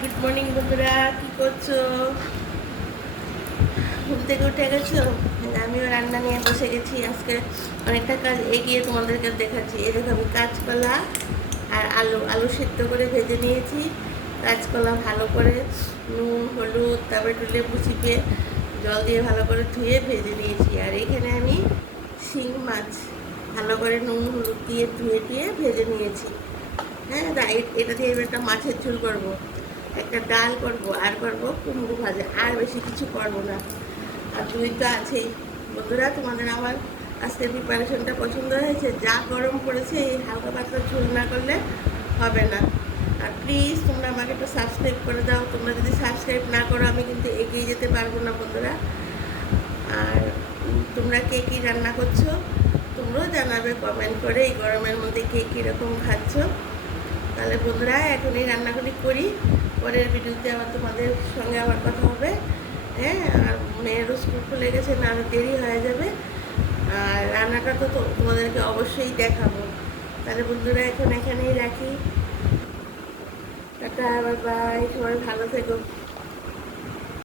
Good morning বন্ধুরা, কি করছো? ঘুম থেকে উঠে গেছো? আমিও রান্না নিয়ে বসে গেছি। আজকে অনেকটা কাজ এগিয়ে তোমাদেরকে দেখাচ্ছি। এই দেখো, আমি কাঁচকলা আর আলু আলু সিদ্ধ করে ভেজে নিয়েছি। কাঁচকলা ভালো করে নুন হলুদ তারপরে একটু লেবু চিপে জল দিয়ে ভালো করে ধুয়ে ভেজে নিয়েছি। আর এখানে আমি শিং মাছ ভালো করে নুন হলুদ দিয়ে ধুয়ে ভেজে নিয়েছি। হ্যাঁ, এটা দিয়ে এবার একটা মাছের ঝোল করবো, একটা ডাল করব, আর করব কুমড়ো ভাজা, আর বেশি কিছু করব না। আর দুই তো আছেই। বন্ধুরা, তোমাদের আমার আজকের প্রিপারেশনটা পছন্দ হয়েছে? যা গরম পড়েছে, এই হালকা পাতলা ঝোল না করলে হবে না। আর প্লিজ তোমরা আমাকে একটু সাবস্ক্রাইব করে দাও। তোমরা যদি সাবস্ক্রাইব না করো আমি কিন্তু এগিয়ে যেতে পারবো না বন্ধুরা। আর তোমরা কে কী রান্না করছো তোমরাও জানাবে কমেন্ট করে, এই গরমের মধ্যে কে কীরকম খাচ্ছ। তাহলে বন্ধুরা, এখন এই রান্নাগুলি করি, পরের ভিডিওতে আবার তোমাদের সঙ্গে আবার কথা হবে। হ্যাঁ, আর মেয়েরও স্কুল খুলে গেছে, না আরও দেরি হয়ে যাবে। আর রান্নাটা তো তোমাদেরকে অবশ্যই দেখাবো। তাহলে বন্ধুরা, এখন এখানেই রাখি। টাটা, বাই বাই, সবাই ভালো থেকো।